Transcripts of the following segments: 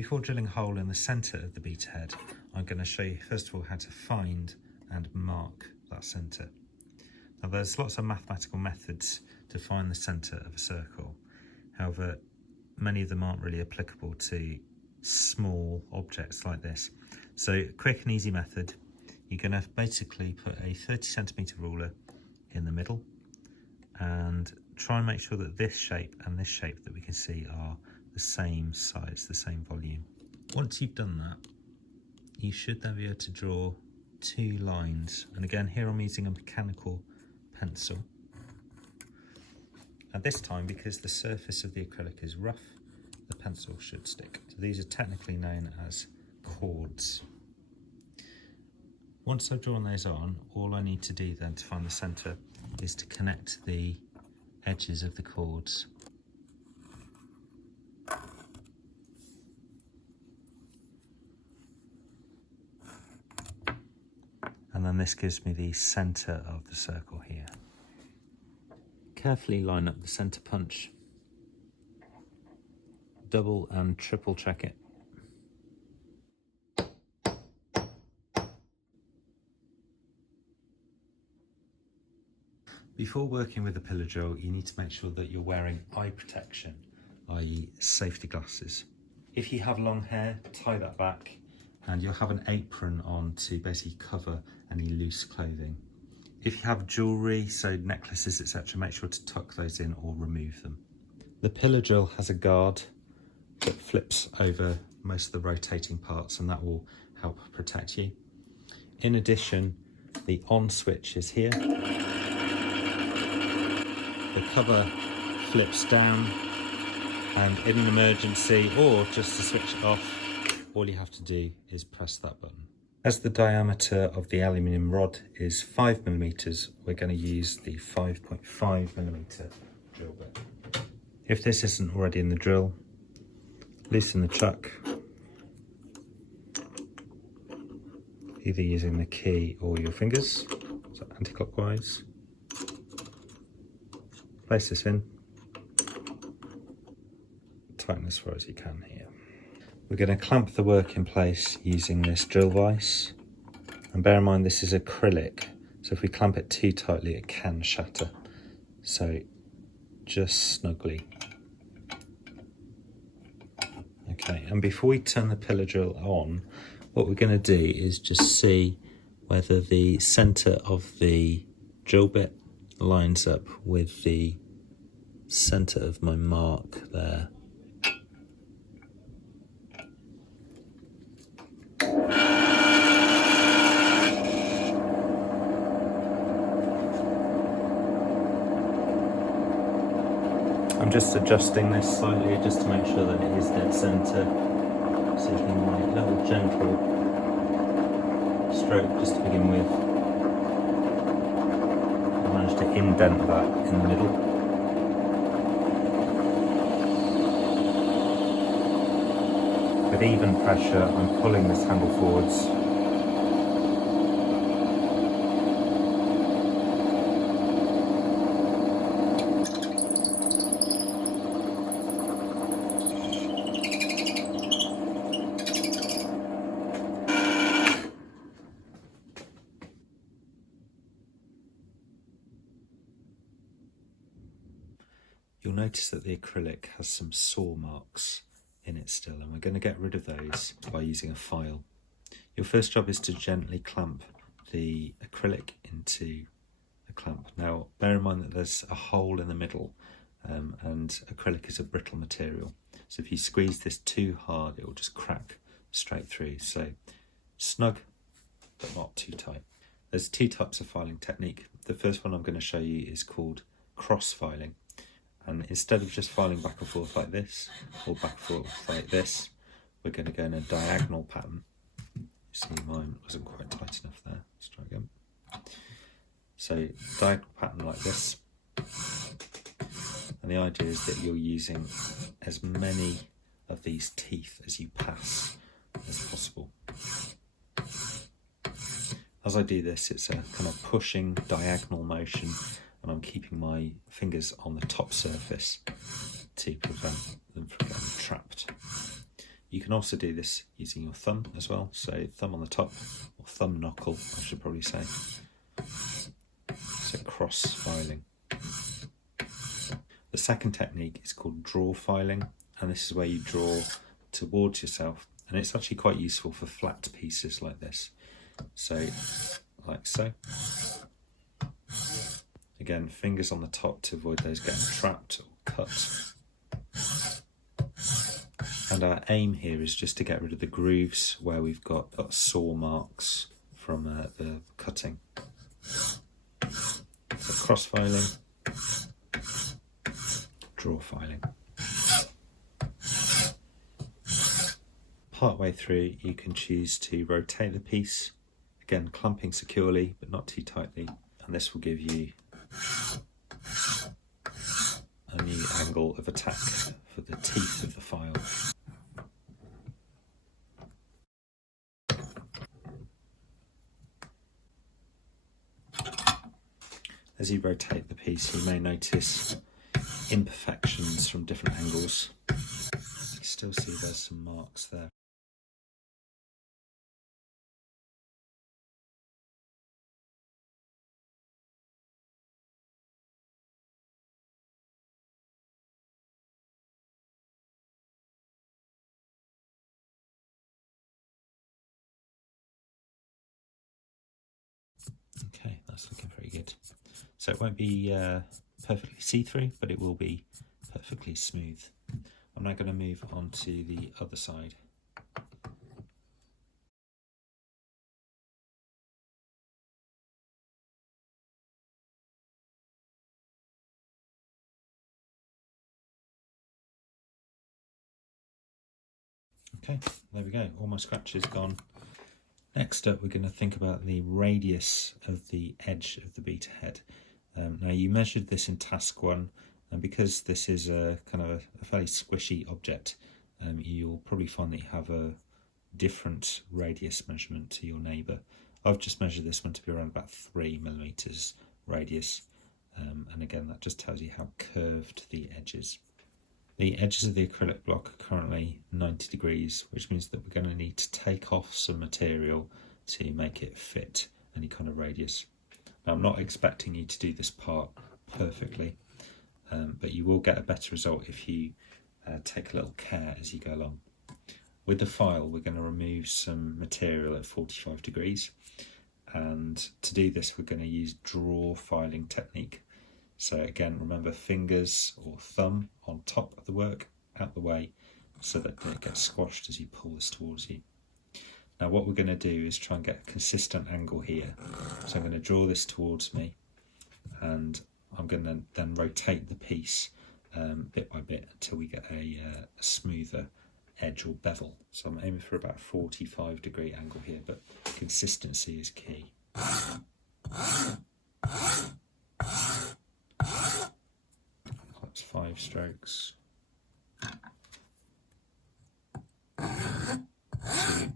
Before drilling a hole in the centre of the beta head, I'm going to show you first of all how to find and mark that centre. Now there's lots of mathematical methods to find the centre of a circle, however many of them aren't really applicable to small objects like this. So quick and easy method, you're going to basically put a 30cm ruler in the middle and try and make sure that this shape and this shape that we can see are the same size, the same volume. Once you've done that, you should then be able to draw two lines. And again, here I'm using a mechanical pencil. And this time, because the surface of the acrylic is rough, the pencil should stick. So these are technically known as chords. Once I've drawn those on, all I need to do then to find the centre is to connect the edges of the chords. And then this gives me the centre of the circle here. Carefully line up the centre punch. Double and triple check it. Before working with the pillar drill, you need to make sure that you're wearing eye protection, i.e. safety glasses. If you have long hair, tie that back, and you'll have an apron on to basically cover any loose clothing. If you have jewellery, so necklaces, etc., make sure to tuck those in or remove them. The pillar drill has a guard that flips over most of the rotating parts, and that will help protect you. In addition, the on switch is here. The cover flips down, and in an emergency or just to switch it off, all you have to do is press that button. As the diameter of the aluminium rod is 5mm, we're going to use the 5.5mm drill bit. If this isn't already in the drill, loosen the chuck, either using the key or your fingers, so anti-clockwise. Place this in, tighten as far as you can here. We're going to clamp the work in place using this drill vise, and bear in mind this is acrylic, so if we clamp it too tightly it can shatter, so just snugly. Okay, and before we turn the pillar drill on, what we're going to do is just see whether the centre of the drill bit lines up with the centre of my mark there. I'm just adjusting this slightly just to make sure that it is dead centre. So using my little gentle stroke just to begin with. I managed to indent that in the middle. With even pressure, I'm pulling this handle forwards. You'll notice that the acrylic has some saw marks in it still, and we're going to get rid of those by using a file. Your first job is to gently clamp the acrylic into a clamp. Now bear in mind that there's a hole in the middle, and acrylic is a brittle material, so if you squeeze this too hard it will just crack straight through. So snug but not too tight. There's two types of filing technique. The first one I'm going to show you is called cross filing. And instead of just filing back and forth like this, or back and forth like this, we're going to go in a diagonal pattern. You see mine wasn't quite tight enough there. Let's try again. So diagonal pattern like this. And the idea is that you're using as many of these teeth as you pass as possible. As I do this, it's a kind of pushing diagonal motion, and I'm keeping my fingers on the top surface to prevent them from getting trapped. You can also do this using your thumb as well, so thumb on the top, or thumb knuckle I should probably say. So cross filing. The second technique is called draw filing, and this is where you draw towards yourself, and it's actually quite useful for flat pieces like this. So, like so. Again, fingers on the top to avoid those getting trapped or cut. And our aim here is just to get rid of the grooves where we've got saw marks from the cutting. So cross filing, draw filing. Partway through, you can choose to rotate the piece, again clamping securely but not too tightly, and this will give you a new angle of attack for the teeth of the file. As you rotate the piece, you may notice imperfections from different angles. You still see there's some marks there. Okay, that's looking very good. So it won't be perfectly see-through, but it will be perfectly smooth. I'm now going to move on to the other side. Okay, there we go, all my scratches gone. Next up, we're going to think about the radius of the edge of the beater head. Now you measured this in task 1, and because this is a kind of a fairly squishy object, you'll probably find that you have a different radius measurement to your neighbour. I've just measured this one to be around about 3mm radius, and again that just tells you how curved the edge is. The edges of the acrylic block are currently 90 degrees, which means that we're going to need to take off some material to make it fit any kind of radius. Now, I'm not expecting you to do this part perfectly, but you will get a better result if you take a little care as you go along. With the file, we're going to remove some material at 45 degrees, and to do this we're going to use draw filing technique. So again, remember fingers or thumb on top of the work, out the way, so that it gets squashed as you pull this towards you. Now what we're going to do is try and get a consistent angle here. So I'm going to draw this towards me, and I'm going to then rotate the piece bit by bit until we get a smoother edge or bevel. So I'm aiming for about a 45-degree angle here, but consistency is key. That's 5 strokes. 2, 3,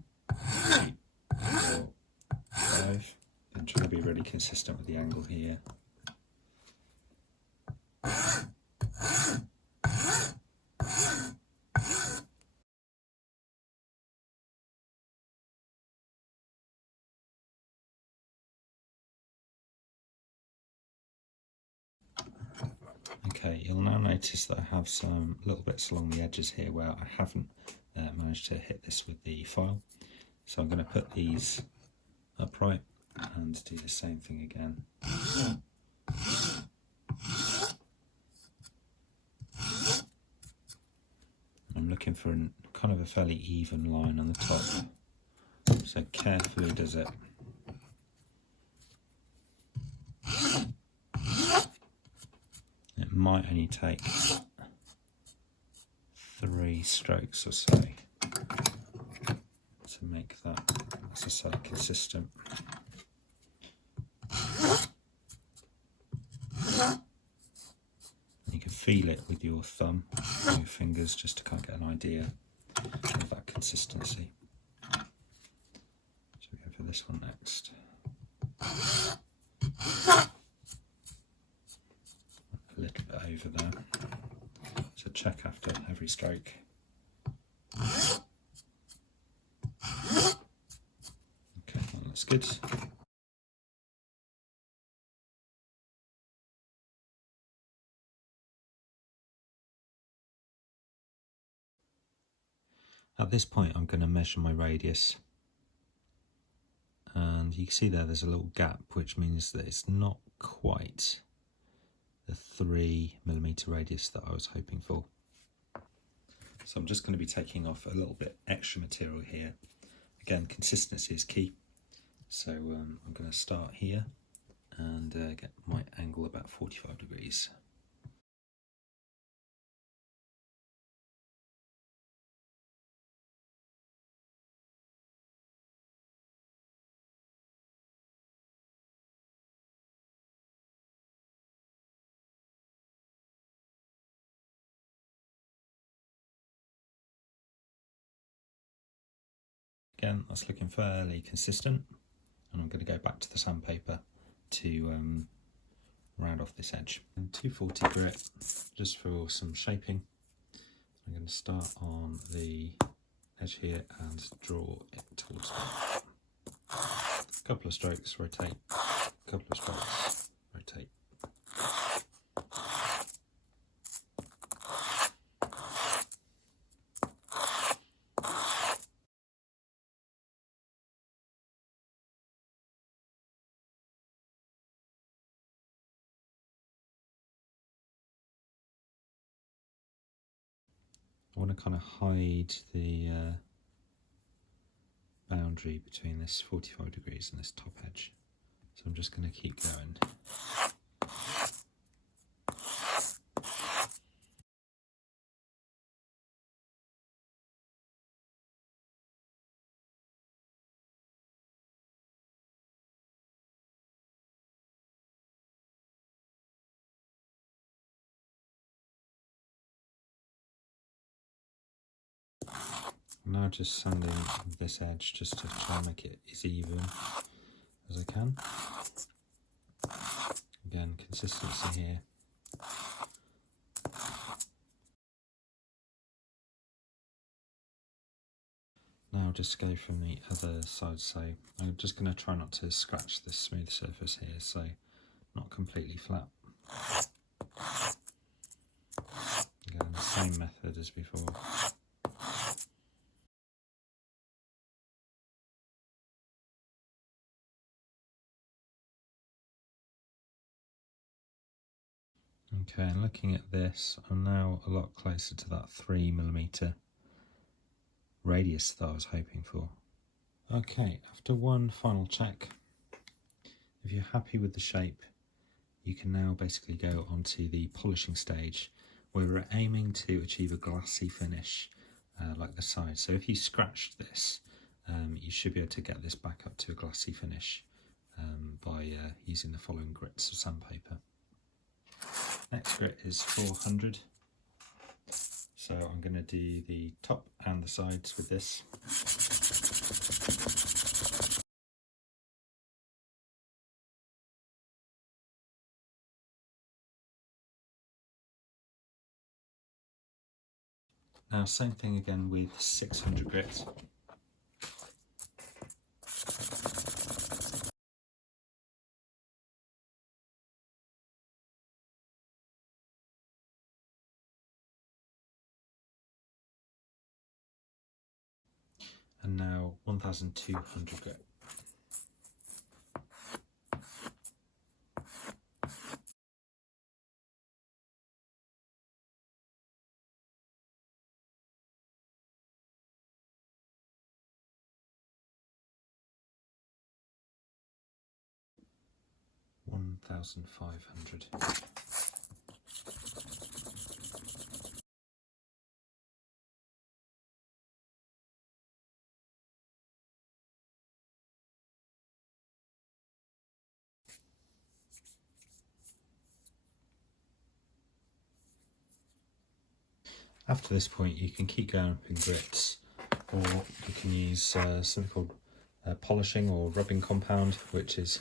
4, 5. And try to be really consistent with the angle here. Okay, you'll now notice that I have some little bits along the edges here where I haven't managed to hit this with the file. So I'm going to put these upright and do the same thing again. I'm looking for kind of a fairly even line on the top, so carefully does it. It might only take 3 strokes or so to make that, as I said, consistent. You can feel it with your thumb or your fingers just to kind of get an idea of that consistency. So we go for this one next. A little bit over there. So check after every stroke. looks good. At this point I'm going to measure my radius, and you can see there's a little gap, which means that it's not quite the 3mm radius that I was hoping for. So I'm just going to be taking off a little bit extra material here. Again, consistency is key. So I'm going to start here and get my angle about 45 degrees. Again, that's looking fairly consistent, and I'm going to go back to the sandpaper to round off this edge. And 240 grit, just for some shaping. I'm going to start on the edge here and draw it towards me. A couple of strokes, rotate, a couple of strokes, rotate. I want to kind of hide the boundary between this 45 degrees and this top edge. So I'm just going to keep going. I'm now just sanding this edge just to try and make it as even as I can. Again, consistency here. Now just go from the other side, so I'm just going to try not to scratch this smooth surface here, so not completely flat. Again, the same method as before. Okay, and looking at this, I'm now a lot closer to that 3mm radius that I was hoping for. Okay, after one final check, if you're happy with the shape, you can now basically go onto the polishing stage, where we're aiming to achieve a glassy finish like the side. So if you scratched this, you should be able to get this back up to a glassy finish by using the following grits of sandpaper. Next grit is 400, so I'm going to do the top and the sides with this. Now same thing again with 600 grit. And now 1200 grit. $1,500. After this point, you can keep going up in grits, or you can use something called polishing or rubbing compound, which is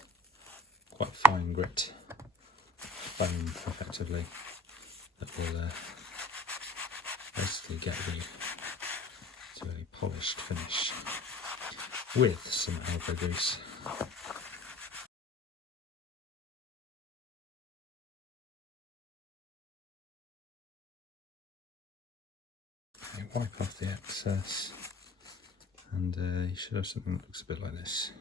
quite fine grit foam effectively, that will basically get you to a polished finish with some elbow grease. Wipe off the excess, and you should have something that looks a bit like this.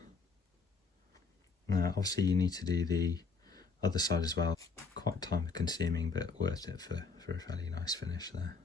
Now obviously you need to do the other side as well. Quite time consuming, but worth it for a fairly nice finish there.